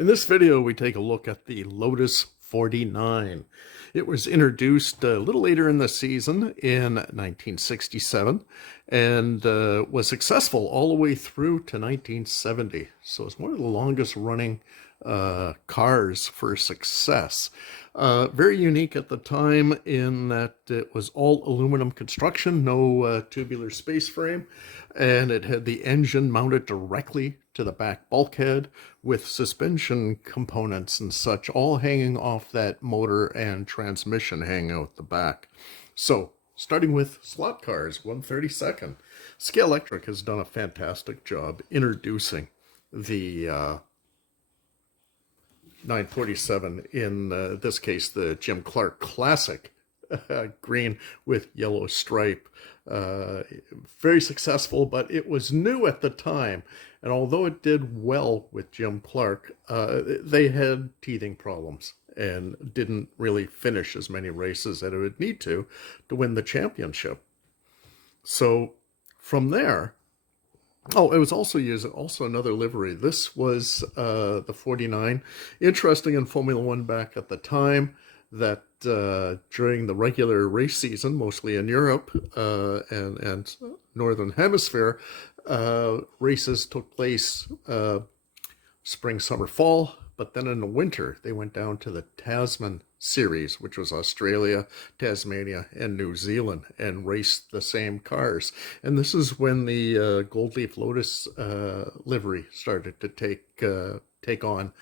In this video, we take a look at the Lotus 49. It was introduced a little later in the season in 1967 and was successful all the way through to 1970. So it's one of the longest running cars for success. Very unique at the time in that it was all aluminum construction, no tubular space frame, and it had the engine mounted directly to the back bulkhead with suspension components and such all hanging off that motor and transmission hanging out the back. So starting with slot cars, 1/32. Scale Electric has done a fantastic job introducing the 947, in this case the Jim Clark Classic green with yellow stripe. Very successful, but it was new at the time, and although it did well with Jim Clark, they had teething problems and didn't really finish as many races as it would need to win the championship. So from there, oh, it was also another livery. This was the 49. Interesting in Formula One back at the time that during the regular race season, mostly in Europe and Northern Hemisphere, races took place spring, summer, fall. But then in the winter, they went down to the Tasman series, which was Australia, Tasmania, and New Zealand, and raced the same cars. And this is when the Gold Leaf Lotus livery started to take on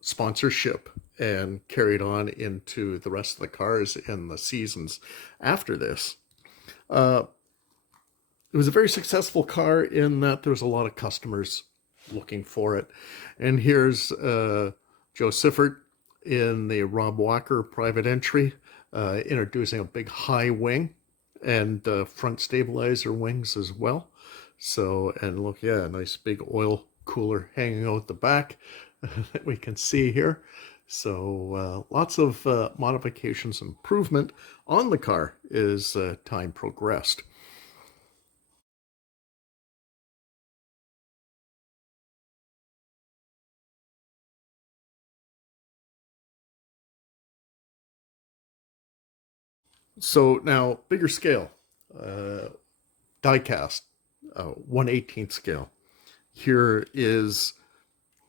sponsorship and carried on into the rest of the cars in the seasons after this. It was a very successful car in that there was a lot of customers looking for it. And here's Joe Siffert in the Rob Walker private entry, introducing a big high wing and front stabilizer wings as well. So, and look, yeah, nice big oil cooler hanging out the back that we can see here. So lots of modifications and improvement on the car as time progressed. So now, bigger scale, die cast, 1/18 scale. Here is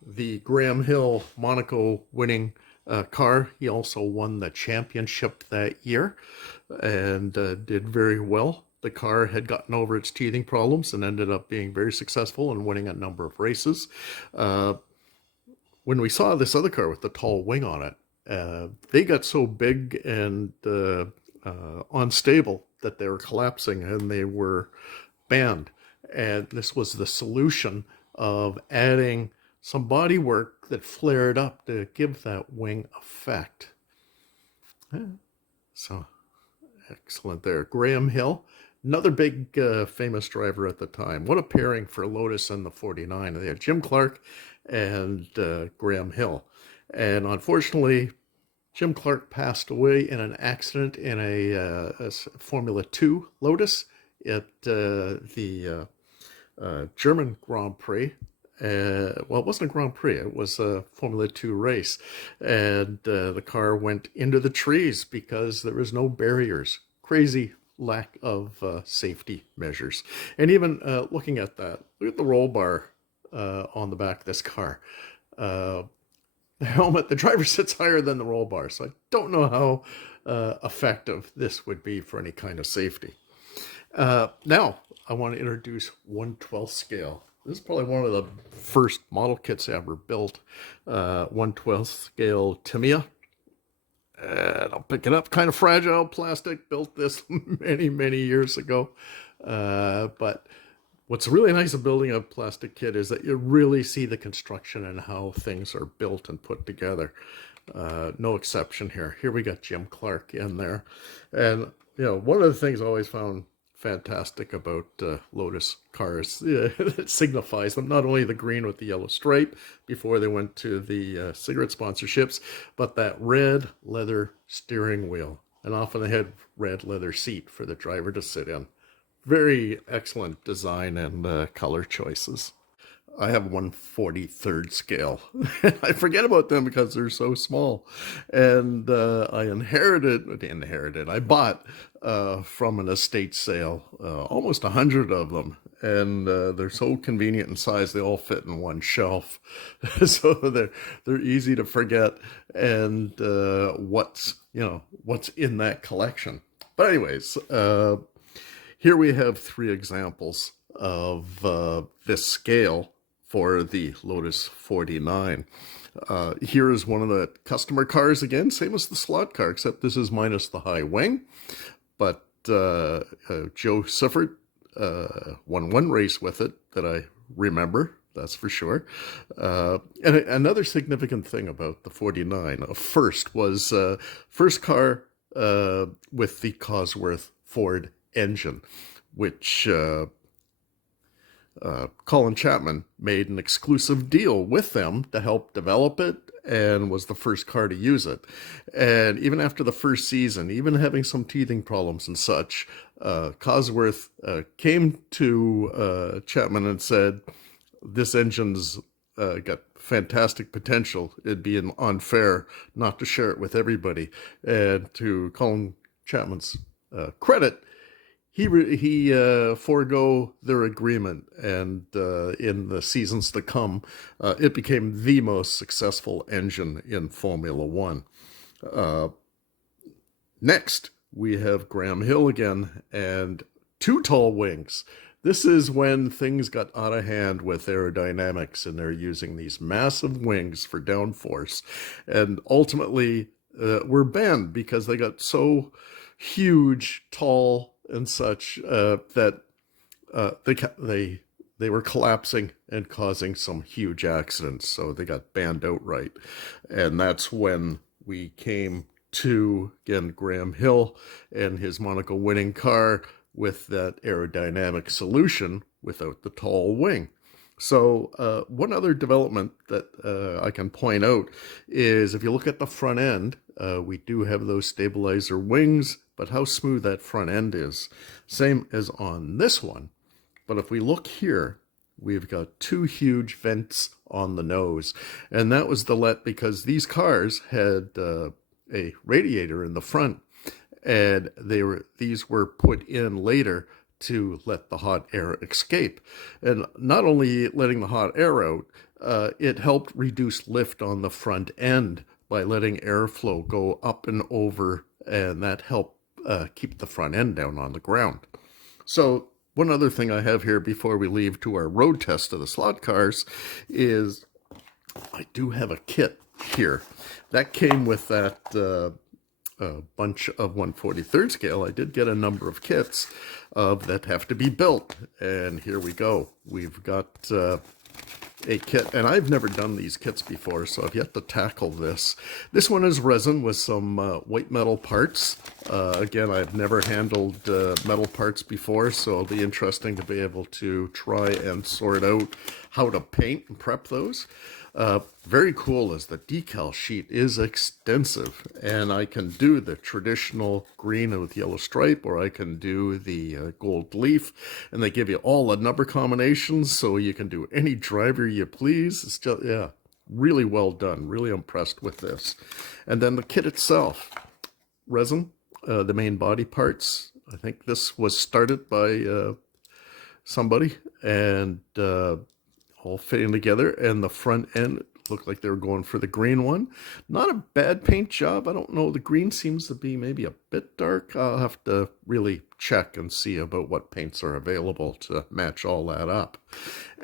the Graham Hill Monaco winning car. He also won the championship that year and did very well. The car had gotten over its teething problems and ended up being very successful and winning a number of races. When we saw this other car with the tall wing on it, they got so big and unstable that they were collapsing and they were banned. And this was the solution of adding some bodywork that flared up to give that wing effect. So excellent there. Graham Hill, another big famous driver at the time. What a pairing for Lotus and the 49. They had Jim Clark and Graham Hill. And unfortunately, Jim Clark passed away in an accident in a Formula 2 Lotus at the German Grand Prix. Well, it wasn't a Grand Prix, it was a Formula 2 race. And the car went into the trees because there was no barriers. Crazy lack of safety measures. And even looking at that, look at the roll bar on the back of this car. The helmet, the driver sits higher than the roll bar, so I don't know how effective this would be for any kind of safety. Now, I want to introduce 1/12 scale. This is probably one of the first model kits ever built. 1/12 scale Tamiya. And I'll pick it up, kind of fragile plastic, built this many, many years ago. But what's really nice of building a plastic kit is that you really see the construction and how things are built and put together. No exception here. Here we got Jim Clark in there. And, you know, one of the things I always found fantastic about Lotus cars, it signifies them, not only the green with the yellow stripe before they went to the cigarette sponsorships, but that red leather steering wheel. And often they had red leather seat for the driver to sit in. Very excellent design and color choices. I have 1/43rd scale. I forget about them because they're so small. And I bought from an estate sale almost 100 of them. And they're so convenient in size, they all fit in one shelf. So they're easy to forget and what's in that collection. But anyways, here we have three examples of this scale for the Lotus 49. Here is one of the customer cars again, same as the slot car, except this is minus the high wing. But Joe Sifford won one race with it that I remember, that's for sure. And another significant thing about the 49, first was first car with the Cosworth Ford engine, which Colin Chapman made an exclusive deal with them to help develop it and was the first car to use it. And even after the first season, even having some teething problems and such, Cosworth came to Chapman and said, this engine's got fantastic potential. It'd be unfair not to share it with everybody. And to Colin Chapman's credit, he forego their agreement, and in the seasons to come, it became the most successful engine in Formula One. Next, we have Graham Hill again, and two tall wings. This is when things got out of hand with aerodynamics, and they're using these massive wings for downforce, and ultimately were banned because they got so huge, tall, and such that they were collapsing and causing some huge accidents, so they got banned outright. And that's when we came to, again, Graham Hill and his Monaco winning car with that aerodynamic solution without the tall wing. So one other development that I can point out is if you look at the front end, we do have those stabilizer wings, but how smooth that front end is. Same as on this one. But if we look here, we've got two huge vents on the nose. And that was because these cars had a radiator in the front, and these were put in later to let the hot air escape. And not only letting the hot air out, it helped reduce lift on the front end by letting airflow go up and over, and that helped keep the front end down on the ground. So one other thing I have here before we leave to our road test of the slot cars is I do have a kit here. That came with that bunch of 1/43rd scale. I did get a number of kits that have to be built. And here we go. We've got a kit, and I've never done these kits before, so I've yet to tackle this. This one is resin with some white metal parts. Again, I've never handled metal parts before, so it'll be interesting to be able to try and sort out how to paint and prep those. Very cool is the decal sheet is extensive, and I can do the traditional green with yellow stripe, or I can do the gold leaf, and they give you all the number combinations, so you can do any driver you please. It's just, yeah, really well done. Really impressed with this. And then the kit itself, resin, the main body parts. I think this was started by somebody, and all fitting together, and the front end looked like they were going for the green one. Not a bad paint job. I don't know, the green seems to be maybe a bit dark. I'll have to really check and see about what paints are available to match all that up.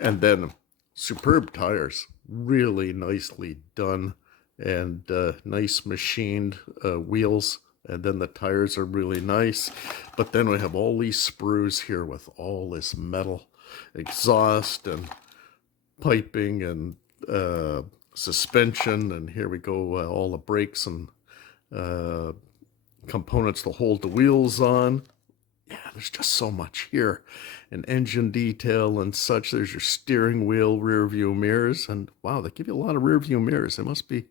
And then superb tires, really nicely done, and nice machined wheels. And then the tires are really nice. But then we have all these sprues here with all this metal exhaust and piping and suspension, and here we go, all the brakes and components to hold the wheels on. Yeah, there's just so much here. And engine detail and such. There's your steering wheel, rear view mirrors, and wow, they give you a lot of rear view mirrors. They must be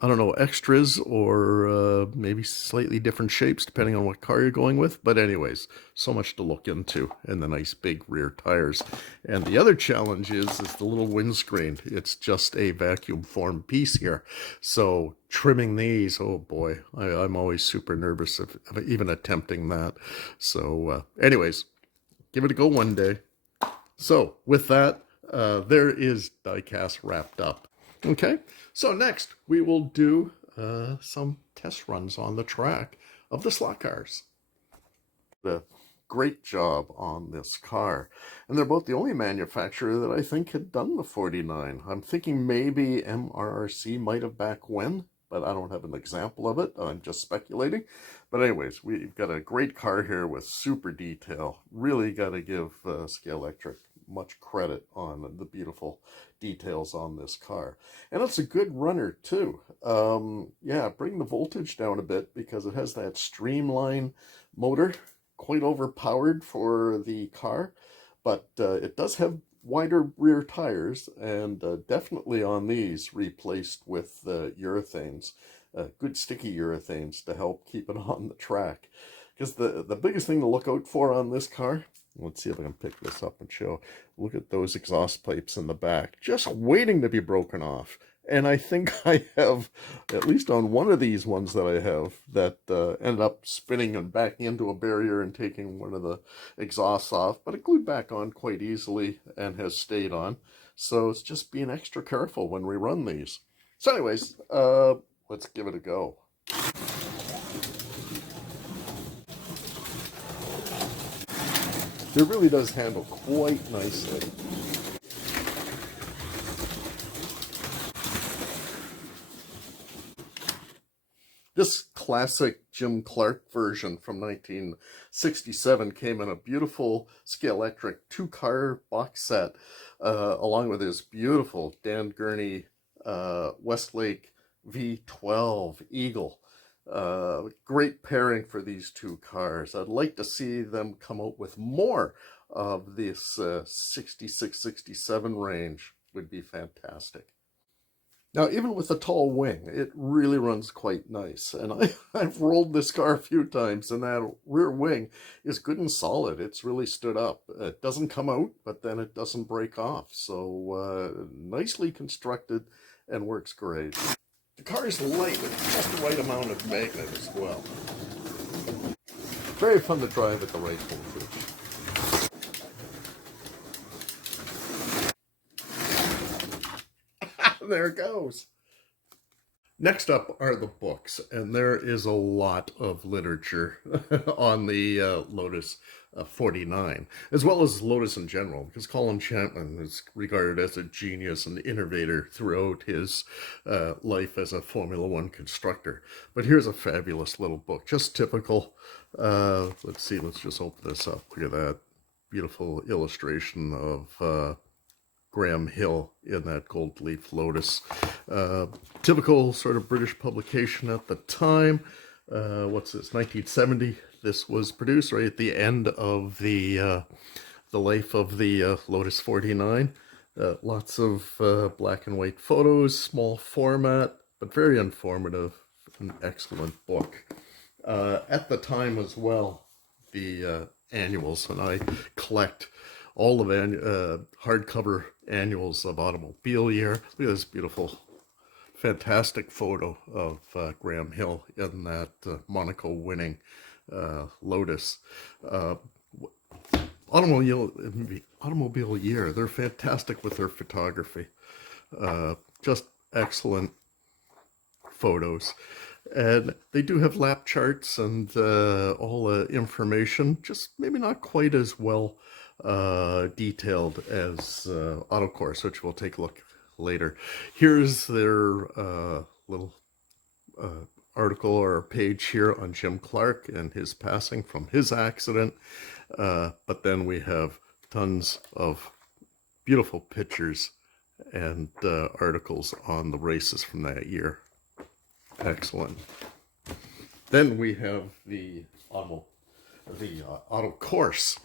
I don't know, extras or maybe slightly different shapes depending on what car you're going with. But anyways, so much to look into, and the nice big rear tires. And the other challenge is the little windscreen. It's just a vacuum formed piece here. So trimming these, oh boy, I'm always super nervous of even attempting that. So anyways, give it a go one day. So with that, there is diecast wrapped up. Okay, so next we will do some test runs on the track of the slot cars. A great job on this car, and they're both the only manufacturer that I think had done the 49. I'm thinking maybe MRRC might have back when, but I don't have an example of it. I'm just speculating. But anyways, we've got a great car here with super detail. Really got to give Scalextric much credit on the beautiful details on this car. And it's a good runner too. Yeah, bring the voltage down a bit because it has that streamline motor, quite overpowered for the car, but it does have wider rear tires, and definitely on these replaced with urethanes, good sticky urethanes to help keep it on the track. Because the biggest thing to look out for on this car, let's see if I can pick this up and show, look at those exhaust pipes in the back, just waiting to be broken off. And I think I have, at least on one of these ones that I have, that ended up spinning and backing into a barrier and taking one of the exhausts off, but it glued back on quite easily and has stayed on. So it's just being extra careful when we run these. So anyways, let's give it a go. It really does handle quite nicely. This classic Jim Clark version from 1967 came in a beautiful Scalextric two-car box set, along with his beautiful Dan Gurney Westlake V12 Eagle. Great pairing for these two cars. I'd like to see them come out with more of this 66-67 range. Would be fantastic. Now, even with a tall wing, it really runs quite nice. And I've rolled this car a few times, and that rear wing is good and solid. It's really stood up. It doesn't come out, but then it doesn't break off. So nicely constructed and works great. The car is light with just the right amount of magnet as well. Very fun to drive at the right voltage. There it goes. Next up are the books, and there is a lot of literature on the Lotus 49, as well as Lotus in general, because Colin Chapman is regarded as a genius and innovator throughout his life as a Formula One constructor. But here's a fabulous little book, just typical. Let's see, let's just open this up. Look at that beautiful illustration of Graham Hill in that gold leaf Lotus. Typical sort of British publication at the time. What's this, 1970? This was produced right at the end of the life of the Lotus 49. Lots of black and white photos, small format, but very informative. An excellent book. At the time as well, the annuals, and I collect all of hardcover annuals of automobile year. Look at this beautiful, fantastic photo of Graham Hill in that Monaco-winning Lotus. Automobile year, they're fantastic with their photography. Just excellent photos. And they do have lap charts and all the information, just maybe not quite as well detailed as Autocourse, which we'll take a look later. Here's their little article or page here on Jim Clark and his passing from his accident. But then we have tons of beautiful pictures and articles on the races from that year. Excellent. Then we have the Autocourse.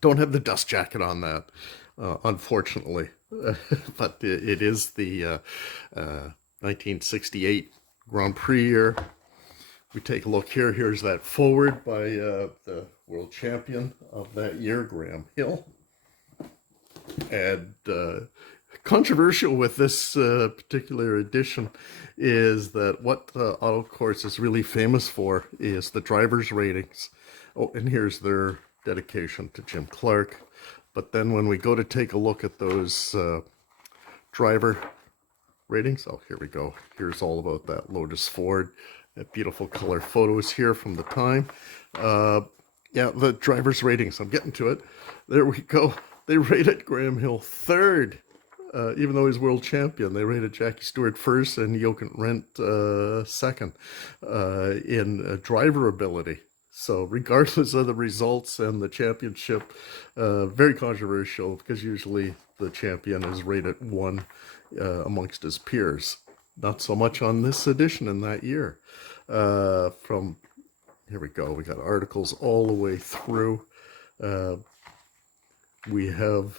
Don't have the dust jacket on that, unfortunately, but it is the 1968 Grand Prix year. We take a look here. Here's that forward by the world champion of that year, Graham Hill. And controversial with this particular edition is that what Auto Course is really famous for is the driver's ratings. Oh, and here's their dedication to Jim Clark. But then when we go to take a look at those driver ratings, oh, here we go. Here's all about that Lotus Ford. That beautiful color photos here from the time. Yeah, the driver's ratings. I'm getting to it. There we go. They rated Graham Hill third, even though he's world champion. They rated Jackie Stewart first and Jochen Rindt second in driver ability. So regardless of the results and the championship, very controversial because usually the champion is rated one amongst his peers. Not so much on this edition in that year. From, here we go, we got articles all the way through. We have,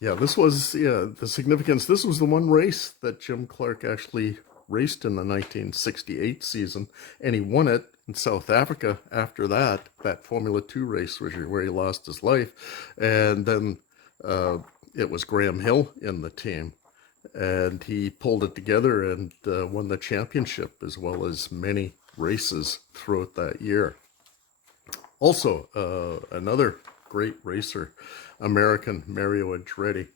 yeah, this was, yeah, the significance. This was the one race that Jim Clark actually raced in the 1968 season, and he won it in South Africa after that Formula 2 race where he lost his life. And then it was Graham Hill in the team. And he pulled it together and won the championship as well as many races throughout that year. Also, another great racer, American Mario Andretti.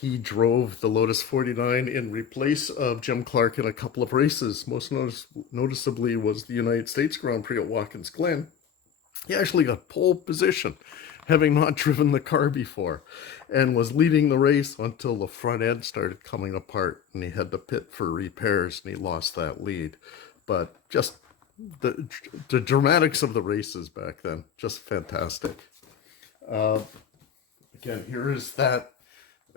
He drove the Lotus 49 in replace of Jim Clark in a couple of races. Most noticeably was the United States Grand Prix at Watkins Glen. He actually got pole position, having not driven the car before, and was leading the race until the front end started coming apart and he had to pit for repairs and he lost that lead. But just the dramatics of the races back then, just fantastic. Again, here is that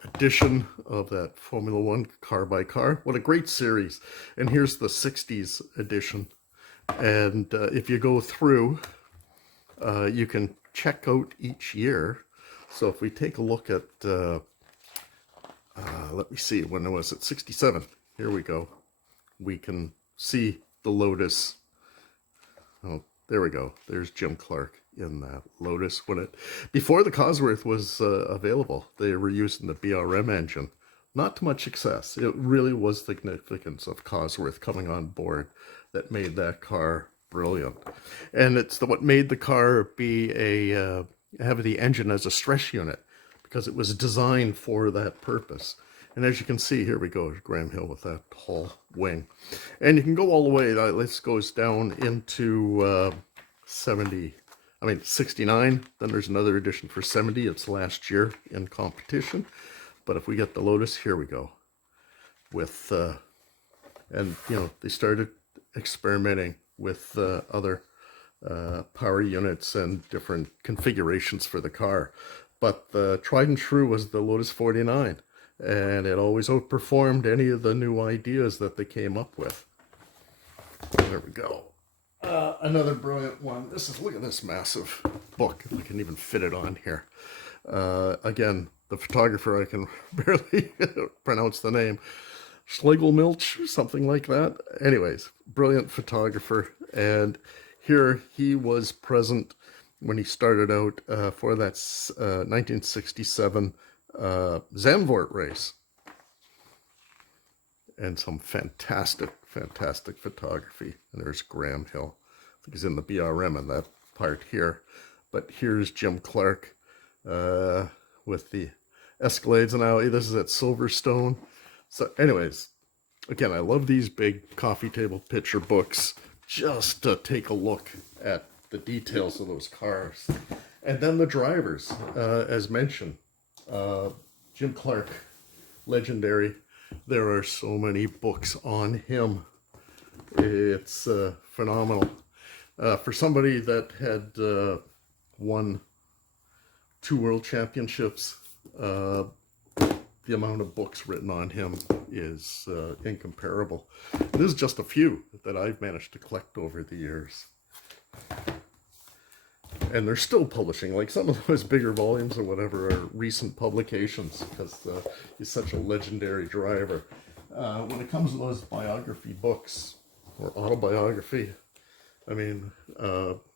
edition of that Formula One car by car. What a great series. And here's the 60s edition. And if you go through, you can check out each year. So if we take a look at, let me see, when was it? 67. Here we go. We can see the Lotus. Oh, there we go. There's Jim Clark in that Lotus. Before the Cosworth was available, they were using the BRM engine. Not to much success. It really was the significance of Cosworth coming on board that made that car brilliant. And it's what made the car be have the engine as a stress unit, because it was designed for that purpose. And as you can see, here we go, Graham Hill with that tall wing. And you can go all the way, this goes down into 69. Then there's another edition for 70. It's last year in competition. But if we get the Lotus, here we go. With, and you know, they started experimenting with other power units and different configurations for the car. But the tried and true was the Lotus 49. And it always outperformed any of the new ideas that they came up with. There we go. Another brilliant one. Look at this massive book. If I can even fit it on here. Again, the photographer, I can barely pronounce the name. Schlegelmilch, something like that. Anyways, brilliant photographer. And here he was present when he started out for that 1967 Zandvoort race. And some fantastic photography. And there's Graham Hill. I think he's in the BRM in that part here. But here's Jim Clark with the Escalades. And now this is at Silverstone. So anyways, again, I love these big coffee table picture books just to take a look at the details of those cars. And then the drivers, as mentioned, Jim Clark, legendary. There are so many books on him. It's phenomenal. For somebody that had won 2 world championships, the amount of books written on him is incomparable. This is just a few that I've managed to collect over the years. And they're still publishing. Like some of those bigger volumes or whatever are recent publications because he's such a legendary driver. when it comes to those biography books or autobiography, I mean,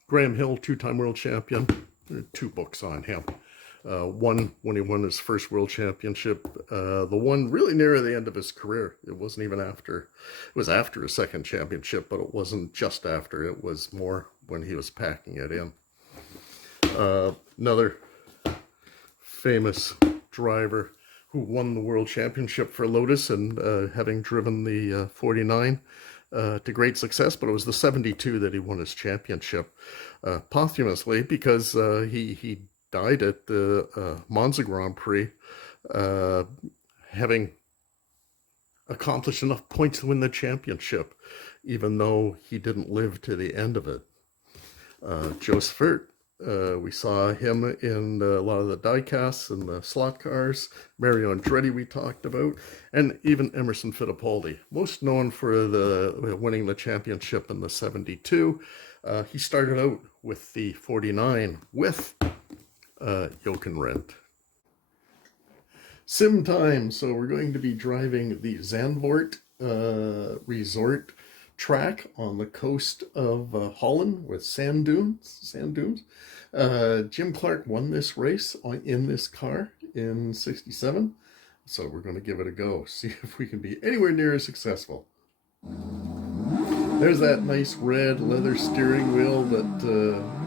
Graham Hill, two-time world champion, there are 2 books on him. One when he won his first world championship, the one really near the end of his career. It wasn't even after, it was after his second championship, but it wasn't just after, it was more when he was packing it in. Another famous driver who won the world championship for Lotus and having driven the 49 to great success, but it was the 72 that he won his championship posthumously, because he died at the Monza Grand Prix, having accomplished enough points to win the championship, even though he didn't live to the end of it. Joe Svert, we saw him in a lot of the die-casts and the slot cars. Mario Andretti we talked about, and even Emerson Fittipaldi, most known for winning the championship in the 72. He started out with the 49 with Jochen Rindt. Sim time. So we're going to be driving the Zandvoort resort track on the coast of Holland with sand dunes. Jim Clark won this race in this car in '67. So we're going to give it a go. See if we can be anywhere near as successful. There's that nice red leather steering wheel that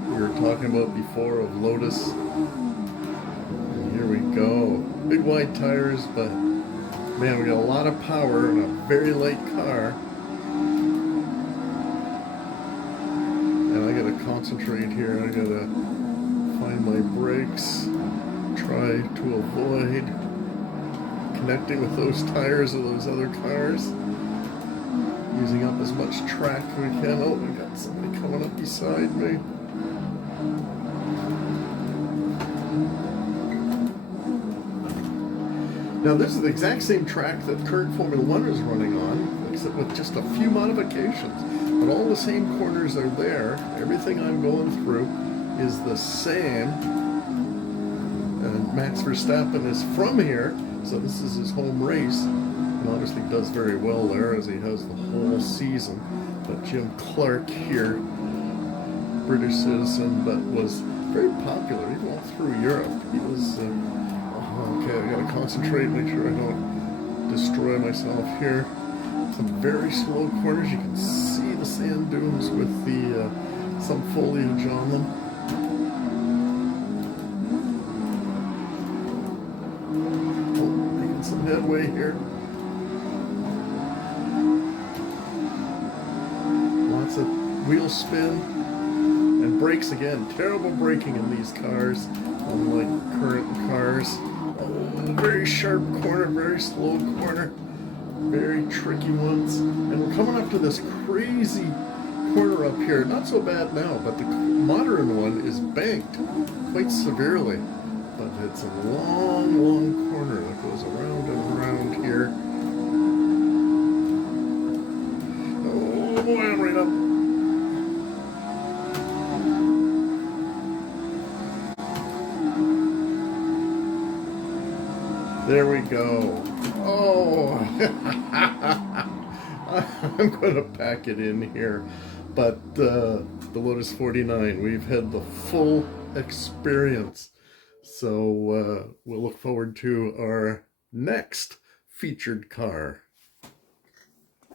we were talking about before of Lotus. And here we go. Big wide tires, but man, we got a lot of power in a very light car. And I gotta concentrate here. I gotta find my brakes, try to avoid connecting with those tires of those other cars. Using up as much track as we can. Oh, we got somebody coming up beside me. Now this is the exact same track that current Formula One is running on, except with just a few modifications. But all the same corners are there. Everything I'm going through is the same. And Max Verstappen is from here, so this is his home race. And obviously does very well there, as he has the whole season. But Jim Clark here, British citizen, but was very popular even all through Europe. He was, okay, I gotta concentrate, make sure I don't destroy myself here. Some very slow corners. You can see the sand dunes with the some foliage on them. Oh, making some headway here. Lots of wheel spin and brakes again. Terrible braking in these cars, unlike current cars. Oh, very sharp corner, very slow corner, very tricky ones. And we're coming up to this crazy corner up here. Not so bad now, but the modern one is banked quite severely. But it's a long, long corner that goes around and around here. Oh boy, I'm right up. There we go. Oh, I'm going to pack it in here. But the Lotus 49, we've had the full experience. So we'll look forward to our next featured car.